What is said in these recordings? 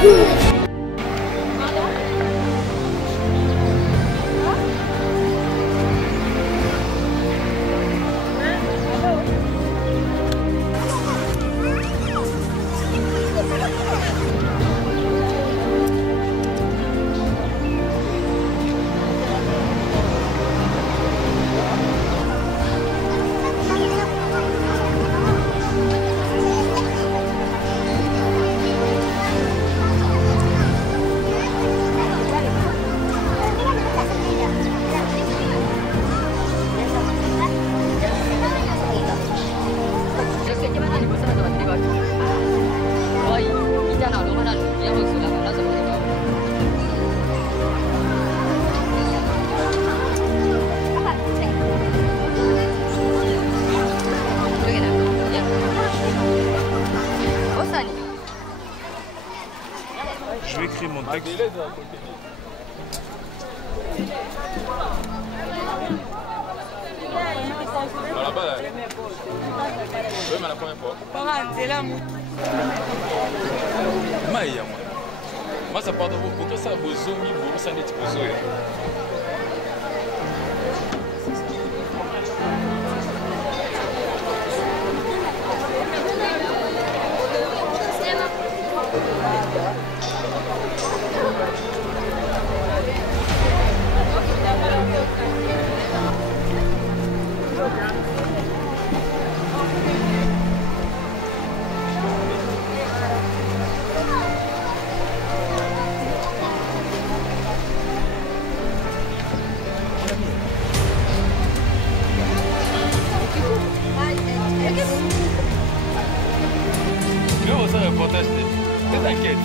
Je vais écrire mon texte. Là-bas, oui, mais la première fois. Maïa, moi, ça part de vous. Pourquoi ça vous zoomez, vous ça n'est pas zoomé. Você reportage, t'inquiète.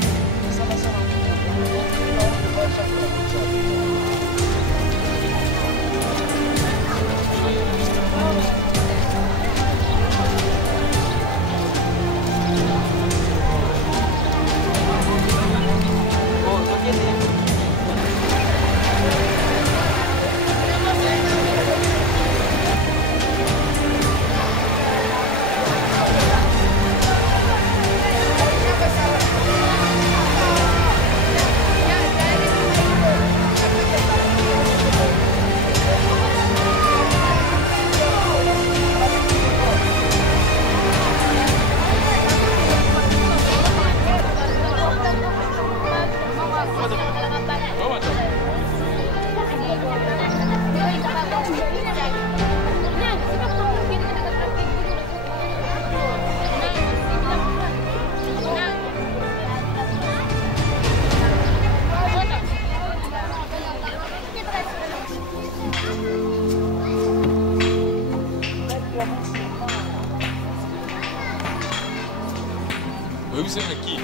Oui, c'est qui? Et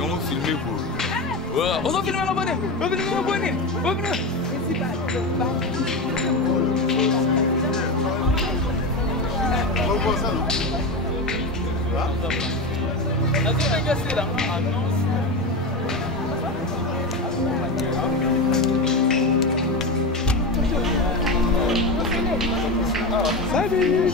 on va filmer pour. On va filmer la bonne. On va filmer la bonne. On va filmer. Salut.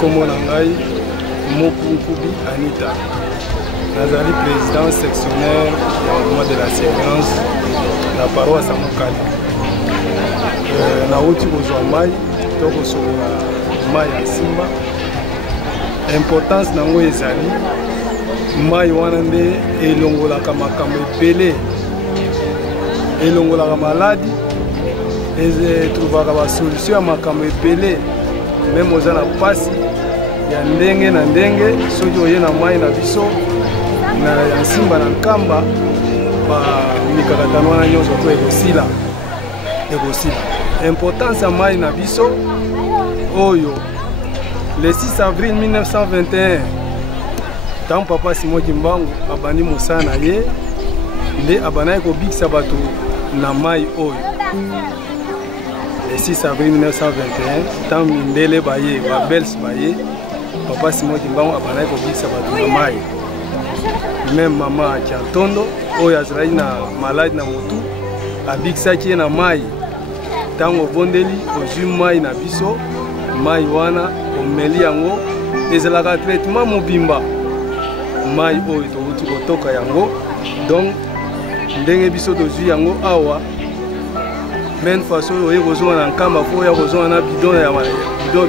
Comme Nangai, Mokunkubi Anita, Nazali président sectionnaire du mouvement de la séance, la paroisse à Mokali. Nauti Kozwamai, Toko sur Maya Simba. Importance nango ezali, Mai Wanande et Longola Kamakame Pele, et Longola Maladi, et trouvera la solution à Makame Pele, même aux Anapasi. ya ndenge na ndenge soki oye na mai na biso na nsimba na nkamba mikakatano wana nyonso to ekosila importance ya mai na biso oyo le 6 avril 1921 ntango papa Simon Kimbangu abandi mosala na ye nde abandaki kobikisa bato na mai oyo le 6 avril 1921 ntango mindele baye babels baye papa Simon Kimbangu abandaki kobikisa bato na mai même mama Kiantondo oyo azalaki na malade na motu abikisaki ye na mai ntango obondeli ozwi mai na biso mai wana omeli yango ezalaka traitement mobimba mai oyo touti kotoka yango donc ndenge biso tozwi yango awa même façon oyo oye kozonga na nkamba fo oya kozonga na bidon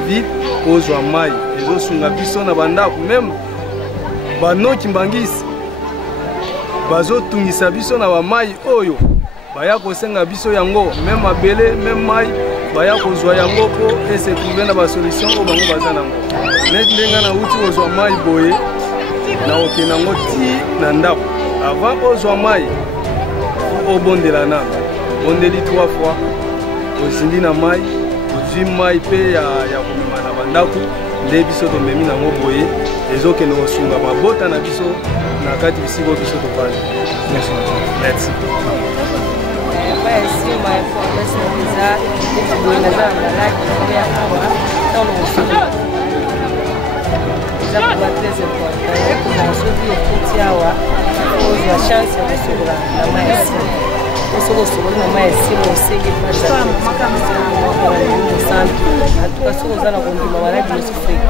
vide ozwa mai ezosunga biso na bandako même banoki mbangisi bazotungisa biso na bamai oyo baya kosenga biso yango même mabele même mai baya kozwa yango mpo esetrouve na basolution oyo bango baza nango neti ndenga na uti kozwa mai boye na okende yango ti na ndako avant ozwa mai obondela nano bondeli 3 fois ozindi na mai ozwi mai mpe ya komema na bandako nde biso tomemi nango boye ezokende kosunga mabota na biso na kati bisiko biso topali. Merci. Ici, ma information déjà, c'est malade, très important. Pour la survie au Koutiawa, on a chance de recevoir la maïs. On se retrouve dans la maïs, on sait qu'il faut que en tout cas, si on a la ronde, on va aller se faire.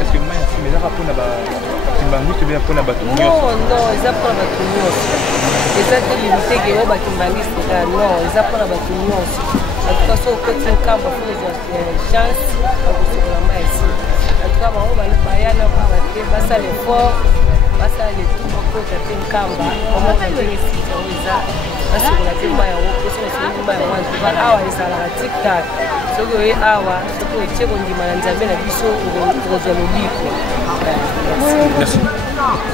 Est-ce que moi, je suis là pour la Kimbangu, bien pour la bâtonnière? Non, ils apprennent la bâtonnière. Les autres limités qui ont Kimbangu, non, ils apprennent la bâtonnière. En tout cas, si on peut faire un camp, il faut avoir une chance pour recevoir la maïs. En tout cas, on va aller à la maïs, ça l'effort, ça les tout, on peut faire un camp, on va faire des sites, on va faire la maïs, on peut faire la maïs, on va faire la tic-tac. Soki oye awa, soki otie kondima na nzambe na biso okozwa lobiko. Merci.